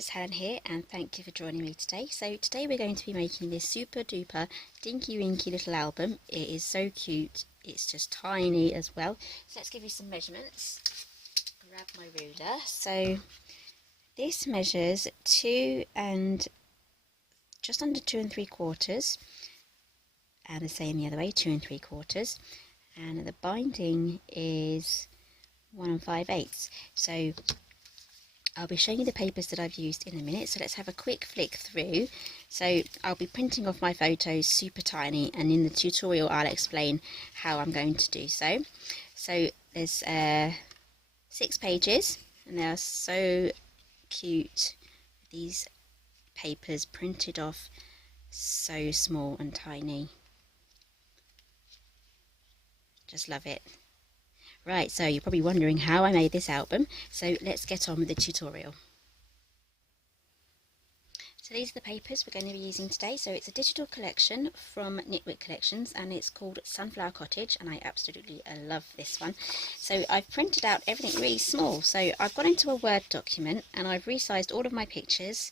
it's Helen here, and thank you for joining me today. So today we're going to be making this super duper dinky winky little album. It is so cute, it's just tiny as well. So let's give you some measurements. Grab my ruler. So this measures just under 2 3/4, and the same the other way, 2 3/4, and the binding is 1 5/8. So I'll be showing you the papers that I've used in a minute, so let's have a quick flick through. So I'll be printing off my photos super tiny, and in the tutorial I'll explain how I'm going to do so. So there's 6 pages, and they are so cute. These papers printed off so small and tiny. Just love it. Right, so you're probably wondering how I made this album, so let's get on with the tutorial. So these are the papers we're going to be using today. So it's a digital collection from Nitwit Collections, and it's called Sunflower Cottage, and I absolutely love this one. So I've printed out everything really small. So I've gone into a Word document and I've resized all of my pictures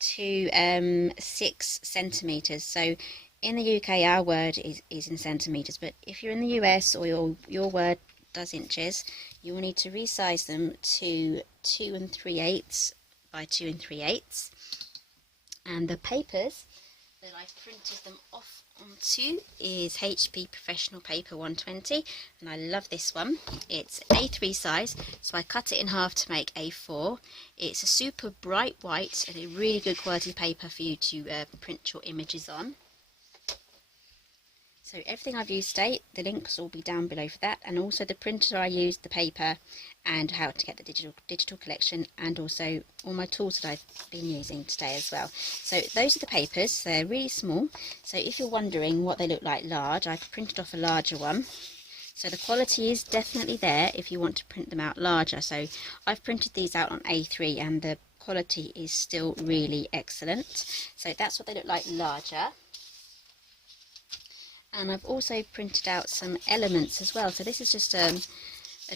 to 6 centimetres. So in the UK our Word is in centimetres, but if you're in the US or your Word does inches, you will need to resize them to 2 3/8 by 2 3/8. And the papers that I've printed them off onto is HP Professional Paper 120, and I love this one. It's A3 size, so I cut it in half to make A4. It's a super bright white and a really good quality paper for you to print your images on. So everything I've used today, the links will be down below for that, and also the printer I used, the paper, and how to get the digital collection, and also all my tools that I've been using today as well. So those are the papers. They're really small. So if you're wondering what they look like large, I've printed off a larger one. So the quality is definitely there if you want to print them out larger. So I've printed these out on A3 and the quality is still really excellent. So that's what they look like larger. And I've also printed out some elements as well. So this is just a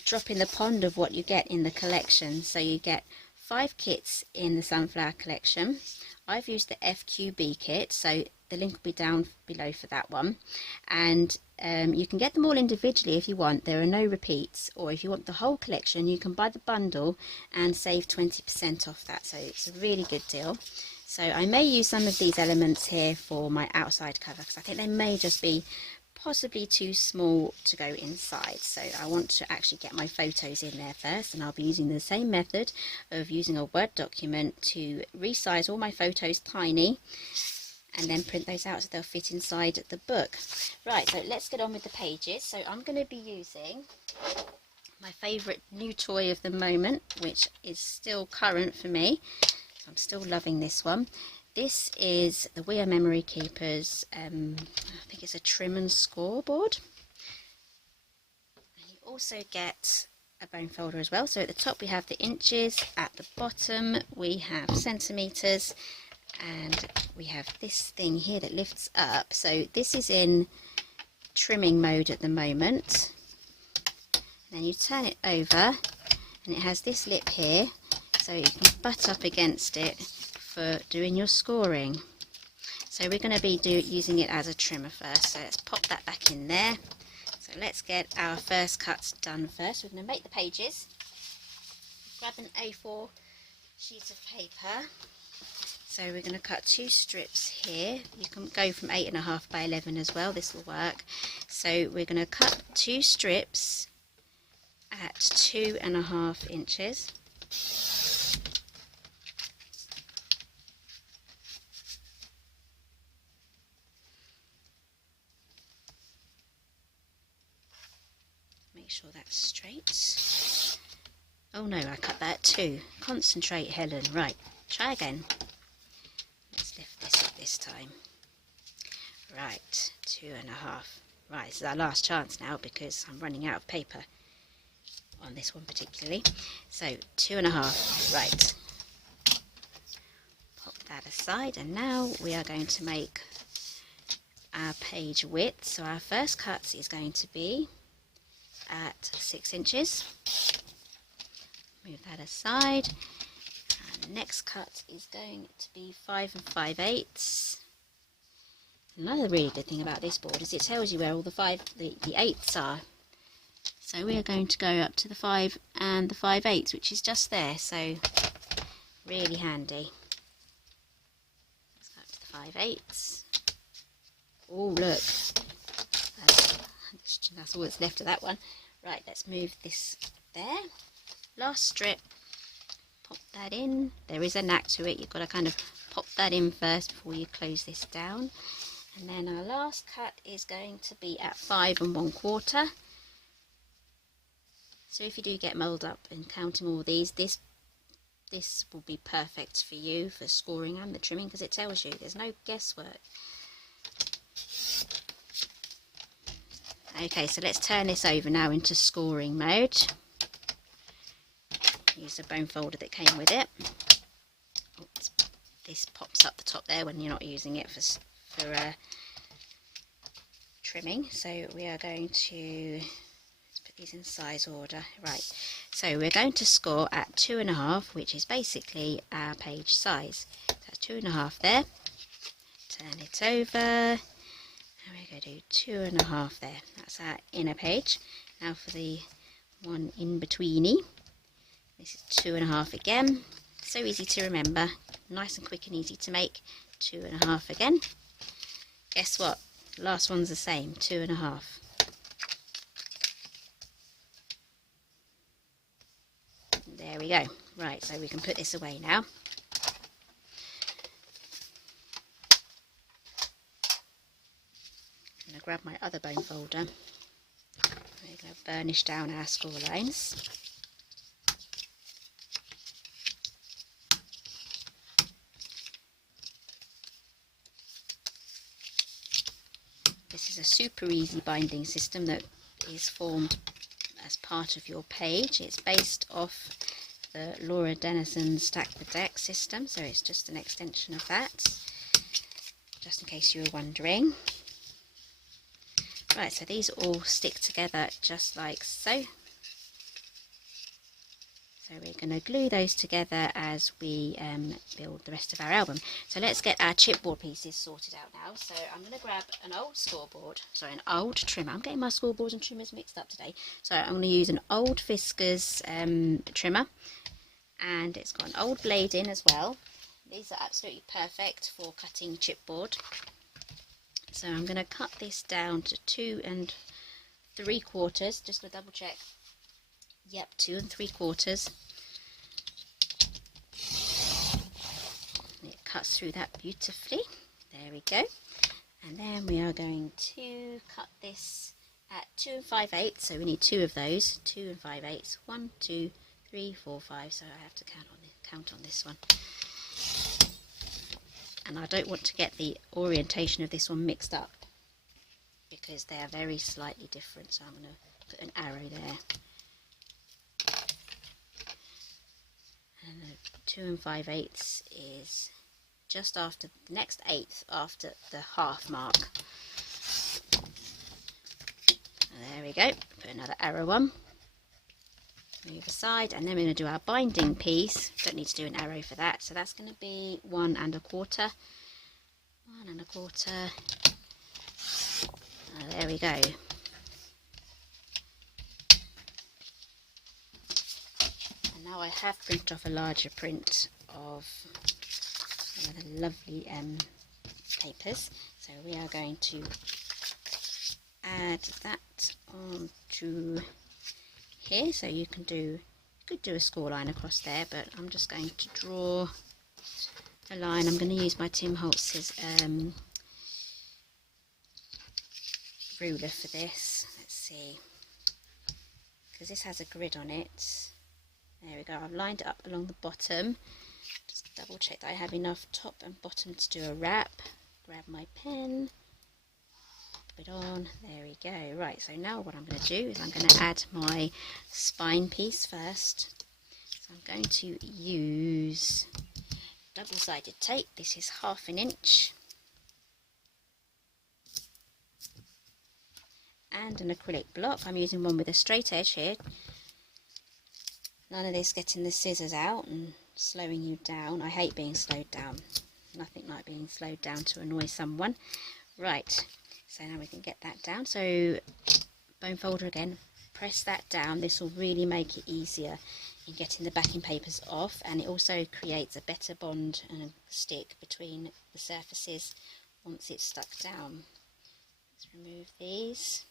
drop in the pond of what you get in the collection. So you get 5 kits in the Sunflower collection. I've used the FQB kit, so the link will be down below for that one. And you can get them all individually if you want. There are no repeats. Or if you want the whole collection, you can buy the bundle and save 20% off that. So it's a really good deal. So I may use some of these elements here for my outside cover, because I think they may just be possibly too small to go inside. So I want to actually get my photos in there first, and I'll be using the same method of using a Word document to resize all my photos tiny and then print those out so they'll fit inside the book. Right, so let's get on with the pages. So I'm going to be using my favourite new toy of the moment, which is still current for me. I'm still loving this one. This is the We Are Memory Keepers, I think it's a trim and scoreboard. And you also get a bone folder as well. So at the top we have the inches, at the bottom we have centimetres, and we have this thing here that lifts up. So this is in trimming mode at the moment. And then you turn it over and it has this lip here, so you can butt up against it for doing your scoring. So we're going to be using it as a trimmer first, so let's pop that back in there. So let's get our first cuts done first. We're going to make the pages. Grab an A4 sheet of paper. So we're going to cut 2 strips here. You can go from 8.5 by 11 as well, this will work. So we're going to cut 2 strips at 2.5 inches. Make sure that's straight. Oh no, I cut that too. Concentrate, Helen. Right, try again. Let's lift this up this time. Right, 2.5. Right, this is our last chance now because I'm running out of paper on this one particularly. So 2.5. Right. Pop that aside, and now we are going to make our page width. So our first cut is going to be at 6 inches. Move that aside, and The next cut is going to be 5 5/8. Another really good thing about this board is it tells you where all the eighths are. So we are going to go up to the 5 and the 5/8, which is just there, so really handy. Let's go up to the 5/8. Oh look, that's all that's left of that one. Right, let's move this there. Last strip, pop that in. There is a knack to it, you've got to kind of pop that in first before you close this down. And then our last cut is going to be at 5 1/4. So if you do get mulled up and counting all these, this will be perfect for you for scoring and the trimming, because it tells you, there's no guesswork. Okay, so let's turn this over now into scoring mode. Use the bone folder that came with it. Oops, this pops up the top there when you're not using it for trimming. So we are going to put these in size order. Right, so we're going to score at 2.5, which is basically our page size. So that's 2.5 there. Turn it over, and we're going to do 2.5 there. That's our inner page. Now for the one in betweeny, this is 2.5 again. So easy to remember, nice and quick and easy to make. 2.5 again. Guess what? Last one's the same, 2.5. There we go. Right, so we can put this away now. I'm going to grab my other bone folder. We're going to burnish down our score lines. This is a super easy binding system that is formed as part of your page. It's based off the Laura Denison's Stack the Deck system, so it's just an extension of that, just in case you were wondering. Right, so these all stick together just like so. So we're going to glue those together as we build the rest of our album. So let's get our chipboard pieces sorted out now. So I'm going to grab an old an old trimmer. I'm getting my scoreboards and trimmers mixed up today. So I'm going to use an old Fiskars trimmer, and it's got an old blade in as well. These are absolutely perfect for cutting chipboard. So I'm going to cut this down to 2 3/4, just to double check. Yep, 2 3/4. It cuts through that beautifully. There we go. And then we are going to cut this at 2 5/8. So we need 2 of those. 2 5/8. 1, 2, 3, 4, 5. So I have to count on this one. And I don't want to get the orientation of this one mixed up, because they are very slightly different. So I'm going to put an arrow there. And the 2 5/8 is just after the next eighth after the half mark. There we go. Put another arrow on. Move aside, and then we're going to do our binding piece. Don't need to do an arrow for that. So that's going to be 1 1/4. 1 1/4. There we go. Now I have printed off a larger print of one of the lovely papers, so we are going to add that onto here. So you could do a score line across there, but I'm just going to draw a line. I'm going to use my Tim Holtz's ruler for this. Let's see, because this has a grid on it. There we go, I've lined it up along the bottom. Just double check that I have enough top and bottom to do a wrap. Grab my pen, put it on, there we go. Right, so now what I'm going to do is I'm going to add my spine piece first. So I'm going to use double-sided tape. This is 1/2 inch. And an acrylic block. I'm using one with a straight edge here. None of this getting the scissors out and slowing you down. I hate being slowed down. Nothing like being slowed down to annoy someone. Right, so now we can get that down. So bone folder again, press that down. This will really make it easier in getting the backing papers off, and it also creates a better bond and a stick between the surfaces once it's stuck down. Let's remove these.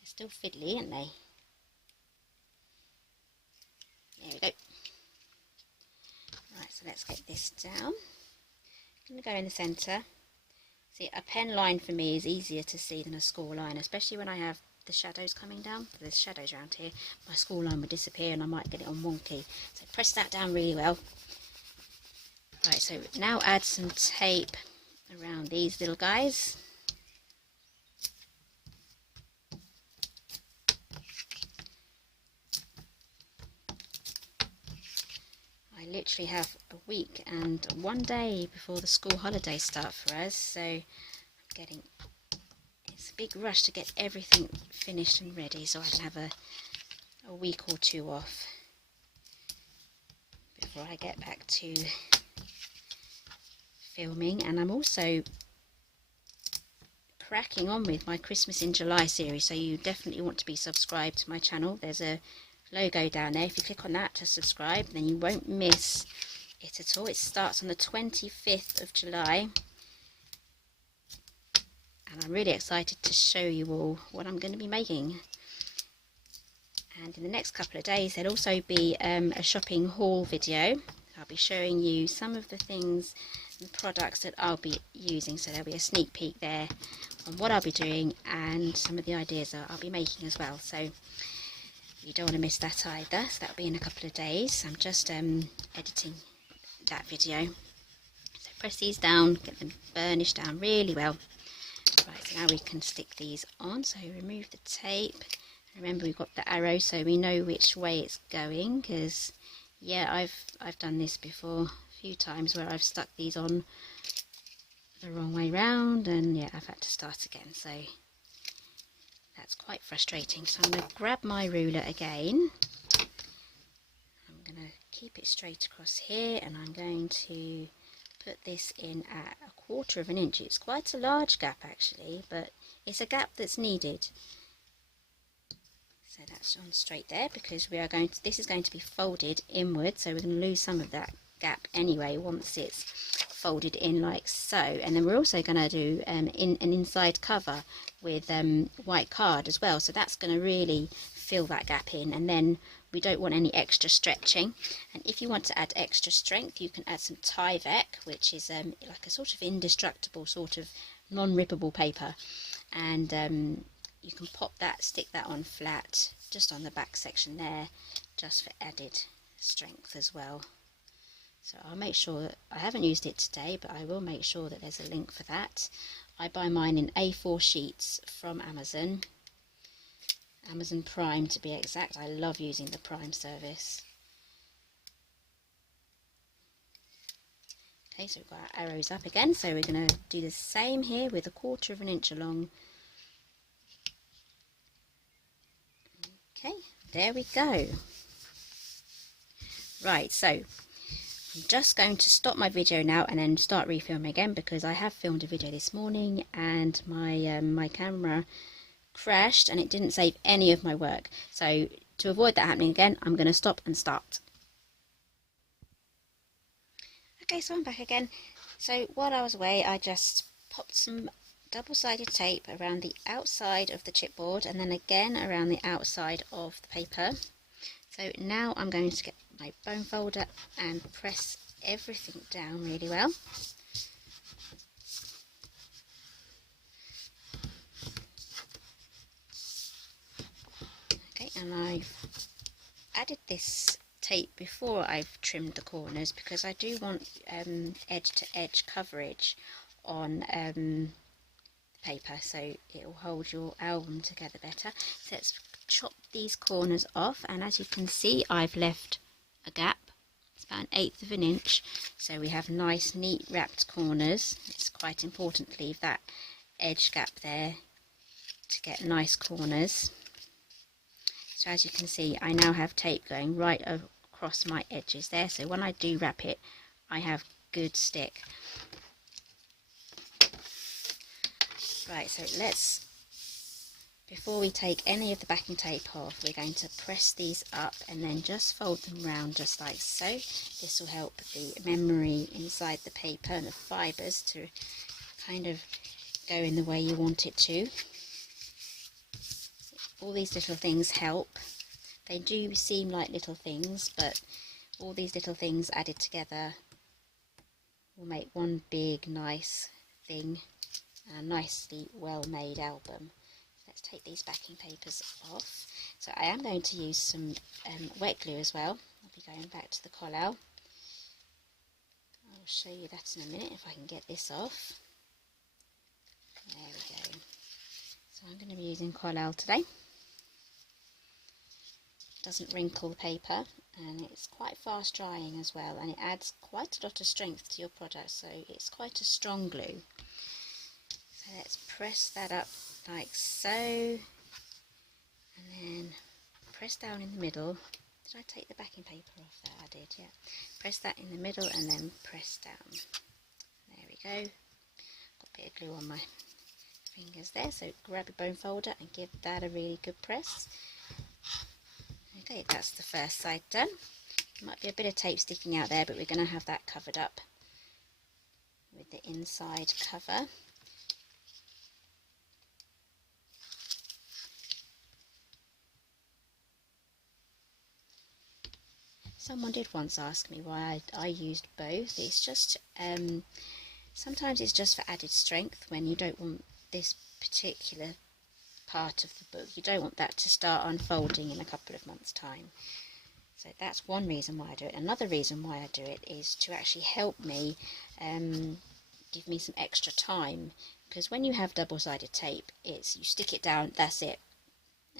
They're still fiddly, aren't they? There we go. Right, so let's get this down. I'm going to go in the centre. See, a pen line for me is easier to see than a score line, especially when I have the shadows coming down. There's shadows around here. My score line would disappear and I might get it on wonky. So press that down really well. Right, so now add some tape around these little guys. I literally have a week and 1 day before the school holidays start for us, so I'm getting, it's a big rush to get everything finished and ready so I can have a week or two off before I get back to filming. And I'm also cracking on with my Christmas in July series, so you definitely want to be subscribed to my channel. There's a logo down there. If you click on that to subscribe, then you won't miss it at all. It starts on the 25th of July, and I'm really excited to show you all what I'm going to be making. And in the next couple of days there'll also be a shopping haul video. I'll be showing you some of the things and products that I'll be using, so there'll be a sneak peek there on what I'll be doing and some of the ideas that I'll be making as well. So you don't want to miss that either. So that'll be in a couple of days. I'm just editing that video. So press these down, get them burnished down really well. Right, so now we can stick these on. So remove the tape. Remember, we've got the arrow so we know which way it's going, because yeah, I've done this before a few times where I've stuck these on the wrong way round, and yeah, I've had to start again. So that's quite frustrating. So I'm going to grab my ruler again. I'm going to keep it straight across here, and I'm going to put this in at 1/4 of an inch. It's quite a large gap actually, but it's a gap that's needed. So that's on straight there, because we are going to, this is going to be folded inward, so we're going to lose some of that gap anyway once it's folded in like so. And then we're also going to do an inside cover with white card as well, so that's going to really fill that gap in, and then we don't want any extra stretching. And if you want to add extra strength, you can add some Tyvek, which is like a sort of indestructible sort of non-rippable paper, and you can pop that, stick that on flat just on the back section there, just for added strength as well. So I'll make sure that I haven't used it today, but I will make sure that there's a link for that. I buy mine in A4 sheets from Amazon Prime to be exact. I love using the Prime service. Okay, so we've got our arrows up again, so we're going to do the same here with 1/4 of an inch along. Okay, there we go. Right, so I'm just going to stop my video now and then start refilming again, because I have filmed a video this morning and my camera crashed and it didn't save any of my work. So to avoid that happening again, I'm going to stop and start. Okay, so I'm back again. So while I was away, I just popped some double-sided tape around the outside of the chipboard and then again around the outside of the paper. So now I'm going to get my bone folder and press everything down really well. Okay, and I've added this tape before I've trimmed the corners, because I do want edge-to-edge coverage on paper, so it will hold your album together better. So let's chop these corners off, and as you can see, I've left a gap. It's about 1/8 of an inch, so we have nice neat wrapped corners. It's quite important to leave that edge gap there to get nice corners. So as you can see, I now have tape going right across my edges there, so when I do wrap it I have good stick. Right, so before we take any of the backing tape off, we're going to press these up and then just fold them round just like so. This will help the memory inside the paper and the fibres to kind of go in the way you want it to. All these little things help. They do seem like little things, but all these little things added together will make one big nice thing, a nicely well made album. Let's take these backing papers off. So I am going to use some wet glue as well. I'll be going back to the collal. I'll show you that in a minute if I can get this off. There we go. So I'm going to be using collal today. It doesn't wrinkle the paper and it's quite fast drying as well, and it adds quite a lot of strength to your product, so it's quite a strong glue. So let's press that up like so, and then press down in the middle. Did I take the backing paper off there? I did, yeah. Press that in the middle and then press down. There we go. Got a bit of glue on my fingers there, so grab your bone folder and give that a really good press. Okay, that's the first side done. There might be a bit of tape sticking out there, but we're going to have that covered up with the inside cover. Someone did once ask me why I used both. It's just, sometimes it's just for added strength when you don't want this particular part of the book. You don't want that to start unfolding in a couple of months' time. So that's one reason why I do it. Another reason why I do it is to actually help me, give me some extra time. Because when you have double-sided tape, it's you stick it down, that's it.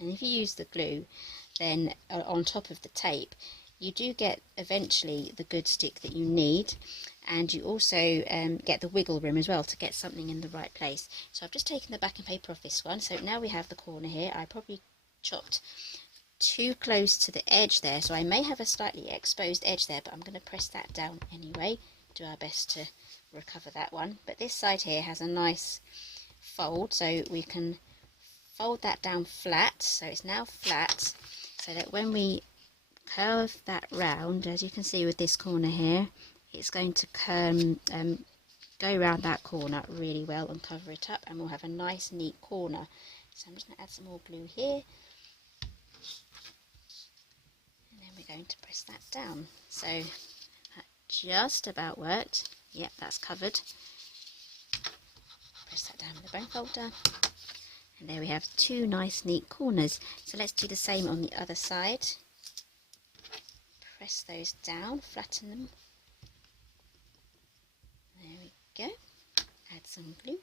And if you use the glue, then on top of the tape, you do get eventually the good stick that you need, and you also get the wiggle room as well to get something in the right place. So I've just taken the backing paper off this one, so now we have the corner here. I probably chopped too close to the edge there, so I may have a slightly exposed edge there, but I'm going to press that down anyway, do our best to recover that one. But this side here has a nice fold, so we can fold that down flat, so it's now flat, so that when we curve that round, as you can see with this corner here, it's going to go around that corner really well and cover it up, and we'll have a nice neat corner. So I'm just going to add some more glue here, and then we're going to press that down. So that just about worked. Yep, that's covered. Press that down with the bone folder, and there we have two nice neat corners. So let's do the same on the other side. Press those down, flatten them. There we go. Add some glue.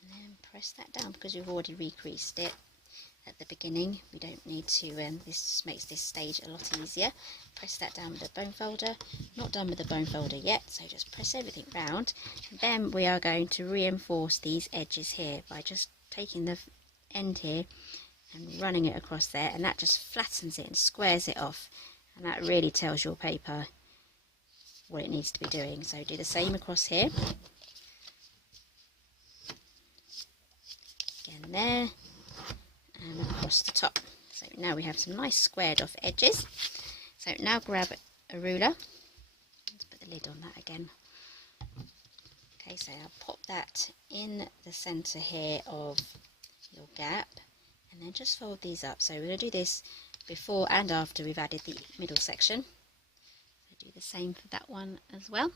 And then press that down because we've already recreased it at the beginning. We don't need to, this just makes this stage a lot easier. Press that down with the bone folder. Not done with the bone folder yet, so just press everything round. And then we are going to reinforce these edges here by just taking the end here and running it across there, and that just flattens it and squares it off, and that really tells your paper what it needs to be doing. So do the same across here, again there, and across the top. So now we have some nice squared off edges. So now grab a ruler, let's put the lid on that again. Okay, so I'll pop that in the centre here of your gap, and then just fold these up. So we're going to do this before and after we've added the middle section. So do the same for that one as well.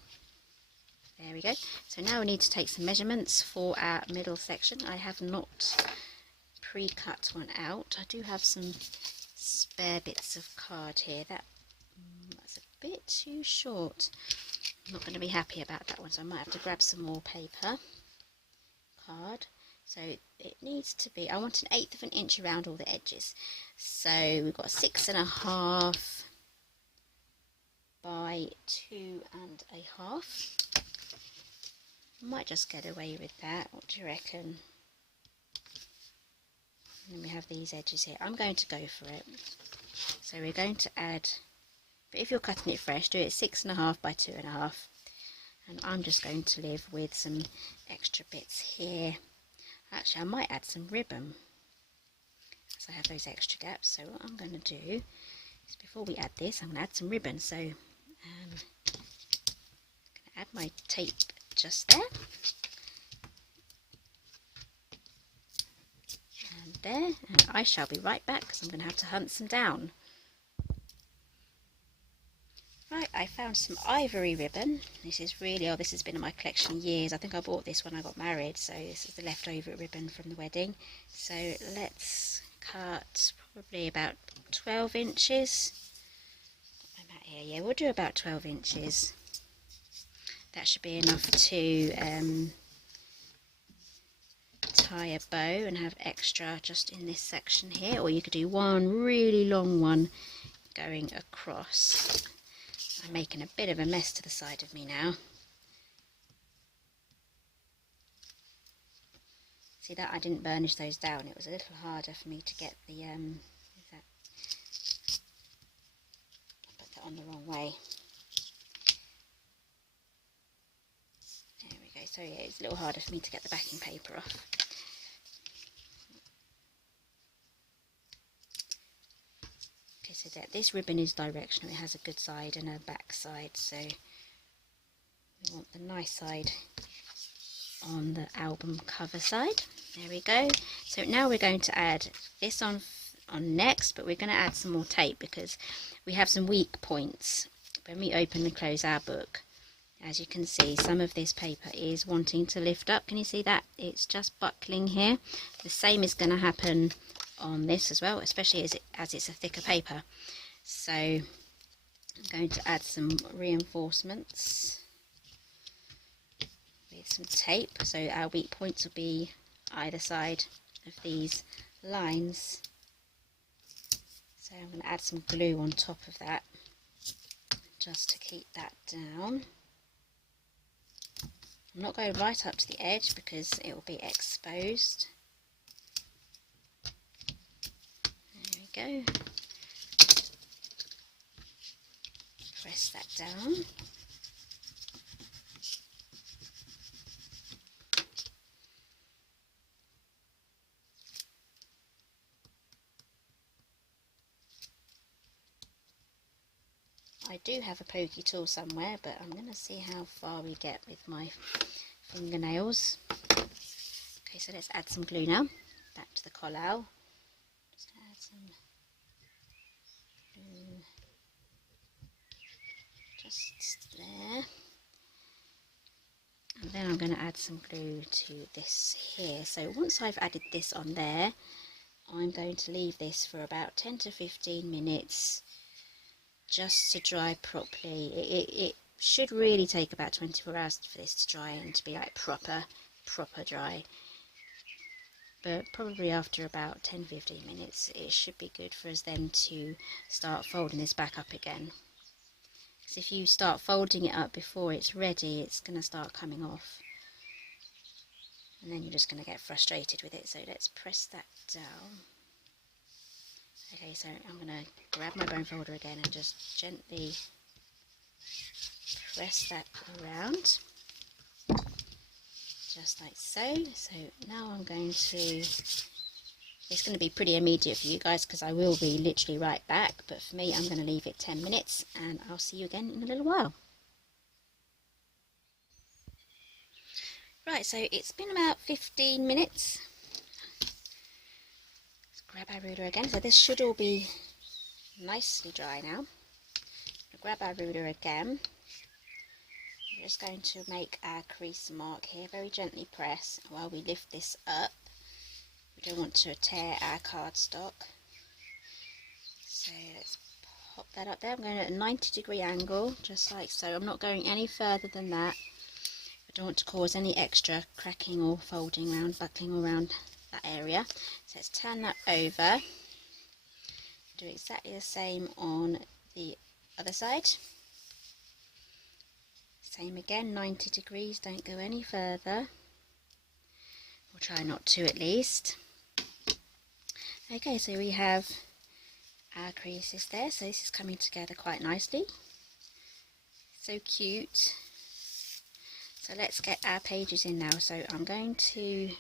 There we go. So now we need to take some measurements for our middle section. I have not pre-cut one out. I do have some spare bits of card here. That's a bit too short. I'm not going to be happy about that one, so I might have to grab some more paper card. So it needs to be, I want 1/8 of an inch around all the edges. So we've got 6.5 by 2.5. Might just get away with that. What do you reckon? And then we have these edges here. I'm going to go for it. So we're going to add, but if you're cutting it fresh, do it 6.5 by 2.5. And I'm just going to leave with some extra bits here. Actually, I might add some ribbon, because I have those extra gaps. So what I'm going to do is, before we add this, I'm going to add some ribbon. So I'm going to add my tape just there. And there. And I shall be right back, because I'm going to have to hunt some down. Right, I found some ivory ribbon. This is really, this has been in my collection years. I think I bought this when I got married, so this is the leftover ribbon from the wedding. So let's cut probably about 12 inches. Got my mat here. Yeah, we'll do about 12 inches. That should be enough to tie a bow and have extra just in this section here, or you could do one really long one going across. I'm making a bit of a mess to the side of me now. See that I didn't burnish those down. It was a little harder for me to get the I put that on the wrong way. There we go. So yeah, it's a little harder for me to get the backing paper off. Okay, so this ribbon is directional. It has a good side and a back side, so we want the nice side on the album cover side. There we go. So now we're going to add this on next, but we're going to add some more tape because we have some weak points when we open and close our book. As you can see, some of this paper is wanting to lift up. Can you see that? It's just buckling here. The same is going to happen on this as well, especially as it's a thicker paper. So I'm going to add some reinforcements with some tape, so our weak points will be either side of these lines. So I'm going to add some glue on top of that just to keep that down. I'm not going right up to the edge because it will be exposed. There we go. Press that down. I do have a pokey tool somewhere, but I'm going to see how far we get with my fingernails. Okay, so let's add some glue now. Back to the collar. Just going to add some glue just there. And then I'm going to add some glue to this here. So once I've added this on there, I'm going to leave this for about 10 to 15 minutes just to dry properly. It should really take about 24 hours for this to dry and to be like proper dry, but probably after about 10-15 minutes it should be good for us then to start folding this back up again, because if you start folding it up before it's ready, it's going to start coming off and then you're just going to get frustrated with it. So let's press that down. Okay, so I'm going to grab my bone folder again and just gently press that around, just like so. So now I'm going to, it's going to be pretty immediate for you guys because I will be literally right back, but for me I'm going to leave it 10 minutes and I'll see you again in a little while. Right, so it's been about 15 minutes. Grab our ruler again. So this should all be nicely dry now. We'll grab our ruler again. We're just going to make our crease mark here. Very gently press while we lift this up. We don't want to tear our cardstock. So let's pop that up there. I'm going at a 90-degree angle, just like so. I'm not going any further than that. I don't want to cause any extra cracking or folding around, buckling around that area. So let's turn that over. Do exactly the same on the other side. Same again, 90 degrees, don't go any further. We'll try not to at least. Okay, so we have our creases there, so this is coming together quite nicely. So cute. So let's get our pages in now. So I'm going to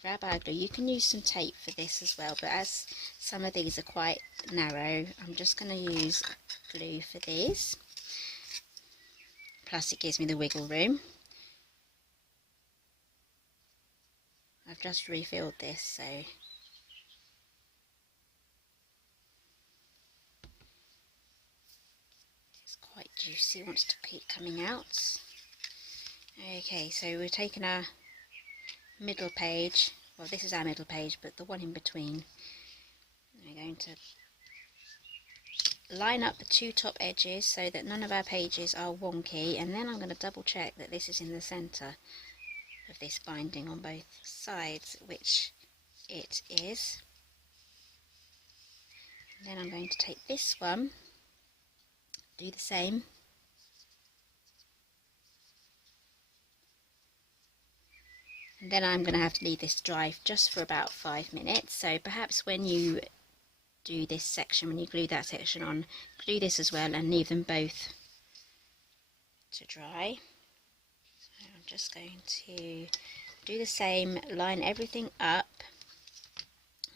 grab our glue. You can use some tape for this as well, but as some of these are quite narrow, I'm just going to use glue for these. Plus it gives me the wiggle room. I've just refilled this, so it's quite juicy, wants to keep coming out. Okay, so we're taking our middle page, well this is our middle page, but the one in between. We're going to line up the two top edges so that none of our pages are wonky, and then I'm going to double check that this is in the centre of this binding on both sides, which it is. And then I'm going to take this one, do the same, and then I'm going to have to leave this dry just for about 5 minutes. So perhaps when you do this section, when you glue that section on, glue this as well and leave them both to dry. So I'm just going to do the same, line everything up,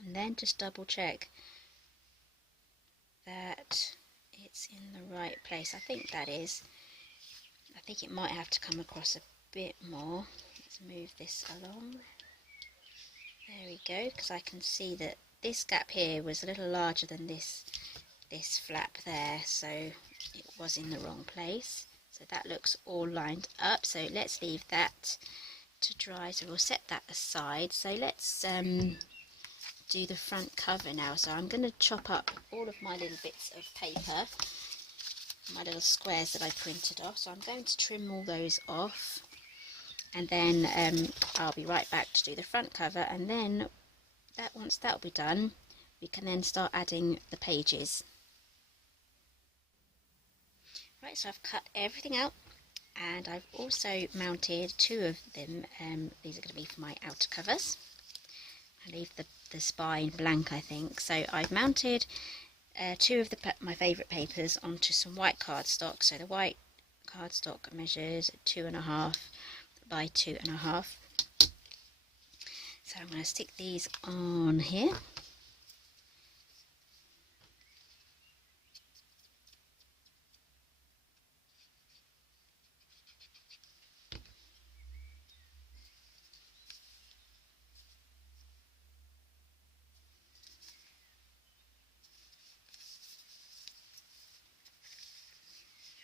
and then just double check that it's in the right place. I think that is. I think it might have to come across a bit more. Let's move this along. There we go, because I can see that this gap here was a little larger than this flap there, so it was in the wrong place. So that looks all lined up, so let's leave that to dry. So we'll set that aside. So let's do the front cover now. So I'm going to chop up all of my little bits of paper, my little squares that I printed off. So I'm going to trim all those off, and then I'll be right back to do the front cover, and then once that'll be done, we can then start adding the pages. Right, so I've cut everything out, and I've also mounted two of them. These are going to be for my outer covers. I leave the spine blank, I think. So I've mounted two of my favourite papers onto some white cardstock. So the white cardstock measures 2.5 by 2.5. So I'm going to stick these on here.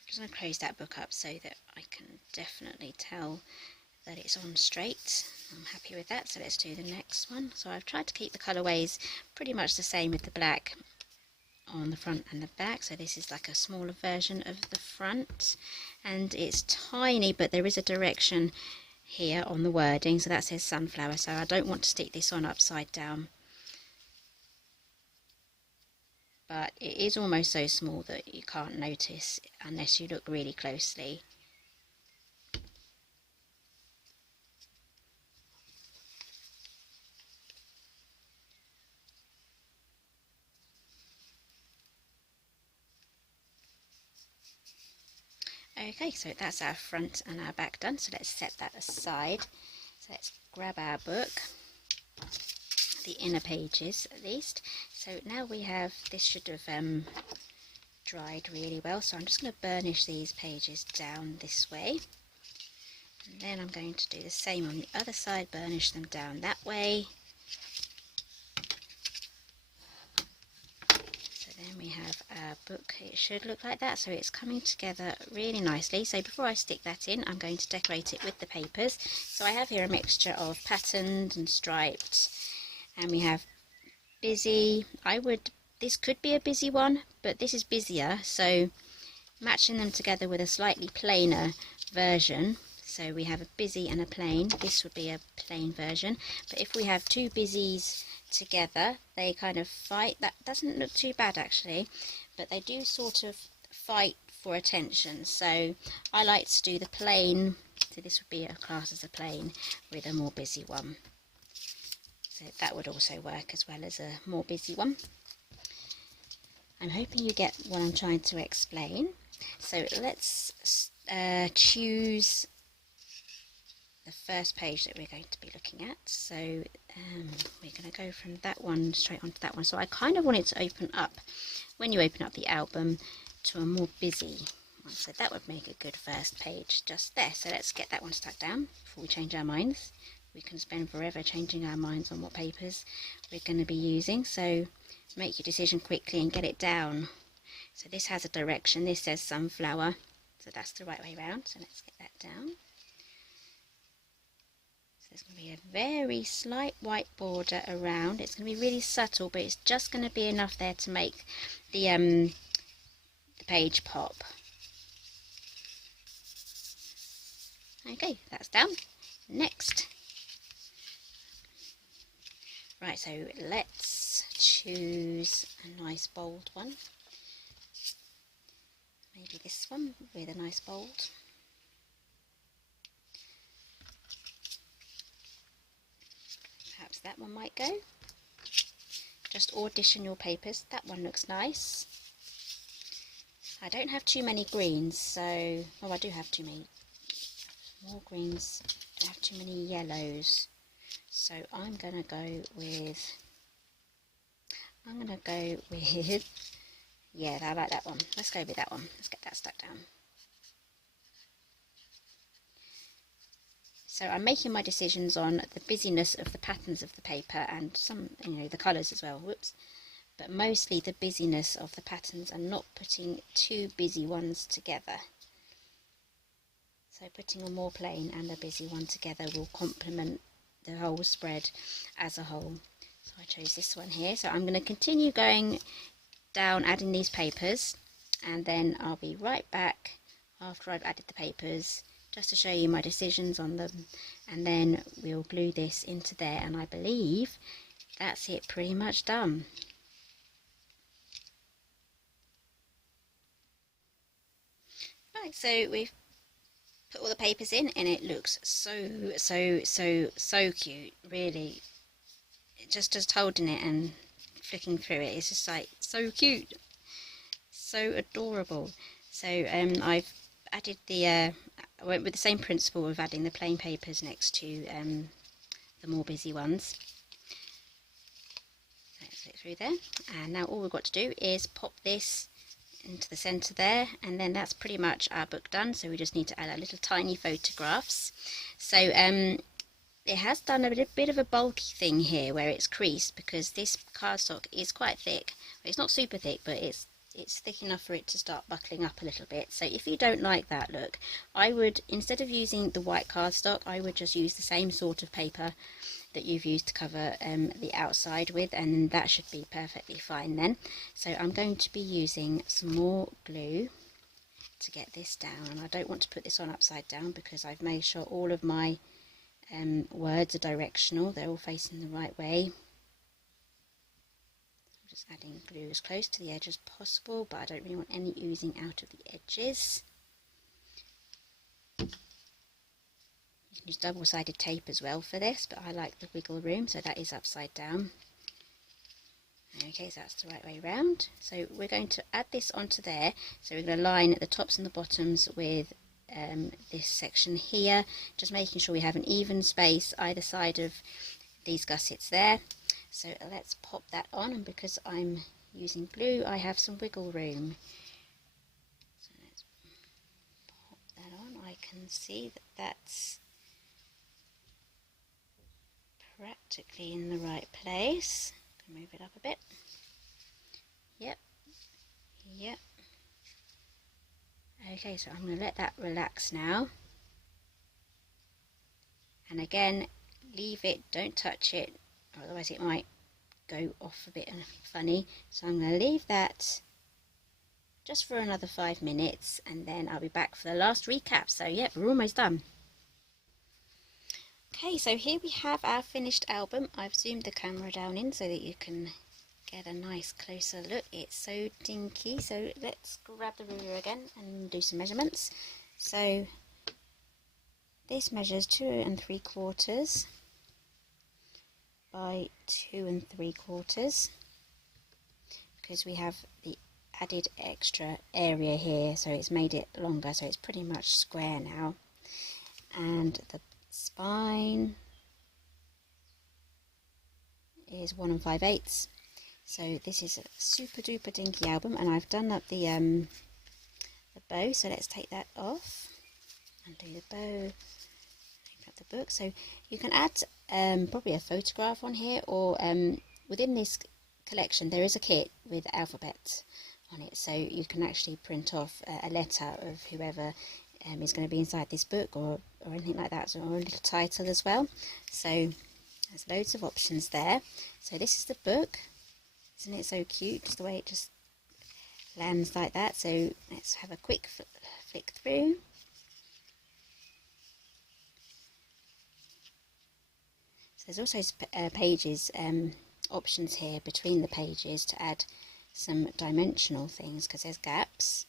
I'm just going to close that book up so that I can definitely tell that it's on straight. I'm happy with that, so let's do the next one. So I've tried to keep the colourways pretty much the same with the black on the front and the back. So this is like a smaller version of the front, and it's tiny, but there is a direction here on the wording, so that says sunflower, so I don't want to stick this on upside down, but it is almost so small that you can't notice unless you look really closely. Okay, so that's our front and our back done, so let's set that aside. So let's grab our book, the inner pages at least. So now we have, this should have dried really well, so I'm just going to burnish these pages down this way, and then I'm going to do the same on the other side, burnish them down that way. Then we have our book. It should look like that, so it's coming together really nicely. So before I stick that in, I'm going to decorate it with the papers. So I have here a mixture of patterned and striped, and we have busy. This could be a busy one, but this is busier, so matching them together with a slightly plainer version. So we have a busy and a plain. This would be a plain version, but if we have two busies together, they kind of fight. That doesn't look too bad actually, but they do sort of fight for attention. So I like to do the plain, so this would be a class as a plain with a more busy one. So So that would also work as well as a more busy one. I'm hoping you get what I'm trying to explain. So let's choose the first page that we're going to be looking at. So we're going to go from that one straight onto that one. So I kind of want it to open up, when you open up the album, to a more busy one. So that would make a good first page just there. So let's get that one stuck down before we change our minds. We can spend forever changing our minds on what papers we're going to be using. So make your decision quickly and get it down. So this has a direction. This says sunflower. So that's the right way around. So let's get that down. There's going to be a very slight white border around. It's going to be really subtle, but it's just going to be enough there to make the page pop. Okay, that's down. Next. Right, so let's choose a nice bold one. Maybe this one with a nice bold. Perhaps that one might go. Just audition your papers. That one looks nice. I don't have too many greens, so... Oh, I do have too many. More greens. I don't have too many yellows. So I'm going to go with... Yeah, I like that one. Let's go with that one. Let's get that stuck down. So I'm making my decisions on the busyness of the patterns of the paper and some, the colours as well. Whoops. But mostly the busyness of the patterns and not putting two busy ones together. So putting a more plain and a busy one together will complement the whole spread as a whole. So I chose this one here. So I'm going to continue going down adding these papers, and then I'll be right back after I've added the papers just to show you my decisions on them, and then we'll glue this into there, and I believe that's it, pretty much done. Right, so we've put all the papers in and it looks so cute, really. Just holding it and flicking through it, it's just like so cute, so adorable. So I've added I went with the same principle of adding the plain papers next to the more busy ones. Let's flip through there, and now all we've got to do is pop this into the centre there, and then that's pretty much our book done. So we just need to add our little tiny photographs. So it has done a bit of a bulky thing here where it's creased, because this cardstock is quite thick. It's not super thick, but it's thick enough for it to start buckling up a little bit. So if you don't like that look, I would, instead of using the white cardstock, I would just use the same sort of paper that you've used to cover the outside with, and that should be perfectly fine then. So I'm going to be using some more glue to get this down, and I don't want to put this on upside down because I've made sure all of my words are directional, they're all facing the right way. I'm just adding glue as close to the edge as possible, but I don't really want any oozing out of the edges. You can use double-sided tape as well for this, but I like the wiggle room, so that is upside down. Okay, so that's the right way around. So we're going to add this onto there. So we're going to line the tops and the bottoms with this section here, just making sure we have an even space either side of these gussets there. So let's pop that on, and because I'm using glue, I have some wiggle room. So let's pop that on. I can see that that's practically in the right place. Can move it up a bit. Yep. Okay, so I'm going to let that relax now, and again leave it, don't touch it, otherwise it might go off a bit funny. So I'm going to leave that just for another 5 minutes, and then I'll be back for the last recap. So yep, we're almost done. Okay, so here we have our finished album. I've zoomed the camera down in so that you can get a nice closer look. It's so dinky. So let's grab the ruler again and do some measurements. So this measures 2 3/4. by 2 3/4 because we have the added extra area here, so it's made it longer, so it's pretty much square now. And the spine is 1 5/8. So this is a super duper dinky album, and I've done up the bow, so let's take that off and do the bow. Open up the book, so you can add probably a photograph on here, or within this collection there is a kit with alphabet on it, so you can actually print off a letter of whoever is going to be inside this book, or anything like that, or a little title as well. So there's loads of options there. So this is the book. Isn't it so cute, just the way it just lands like that? So let's have a quick flick through. So there's also pages, options here between the pages to add some dimensional things, because there's gaps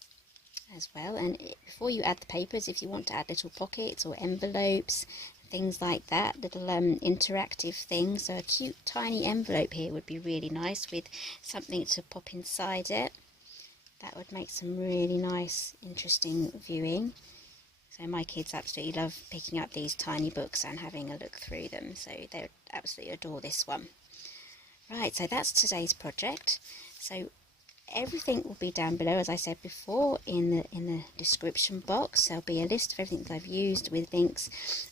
as well. And before you add the papers, if you want to add little pockets or envelopes, things like that, little interactive things, so a cute tiny envelope here would be really nice with something to pop inside it. That would make some really nice, interesting viewing. So my kids absolutely love picking up these tiny books and having a look through them, so they absolutely adore this one. Right, so that's today's project. So everything will be down below, as I said before, in the description box. There'll be a list of everything that I've used with links,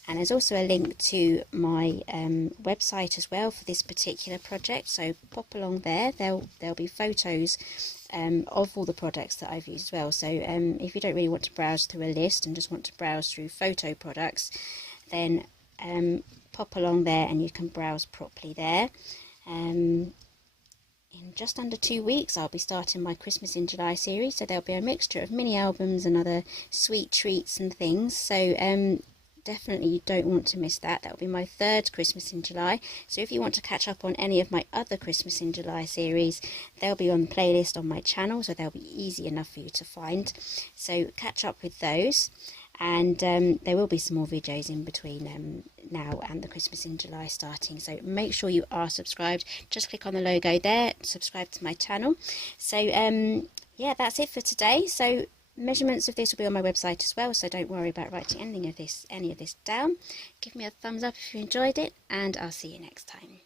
and there's also a link to my website as well for this particular project, so pop along there. There'll be photos of all the products that I've used as well. So if you don't really want to browse through a list and just want to browse through photo products, then pop along there and you can browse properly there. In just under 2 weeks I'll be starting my Christmas in July series, so there'll be a mixture of mini albums and other sweet treats and things, so definitely you don't want to miss that. That'll be my 3rd Christmas in July, so if you want to catch up on any of my other Christmas in July series, they'll be on the playlist on my channel, so they'll be easy enough for you to find, so catch up with those. And there will be some more videos in between now and the Christmas in July starting, so make sure you are subscribed. Just click on the logo there, subscribe to my channel. So yeah, that's it for today. So measurements of this will be on my website as well, so don't worry about writing any of this down. Give me a thumbs up if you enjoyed it, and I'll see you next time.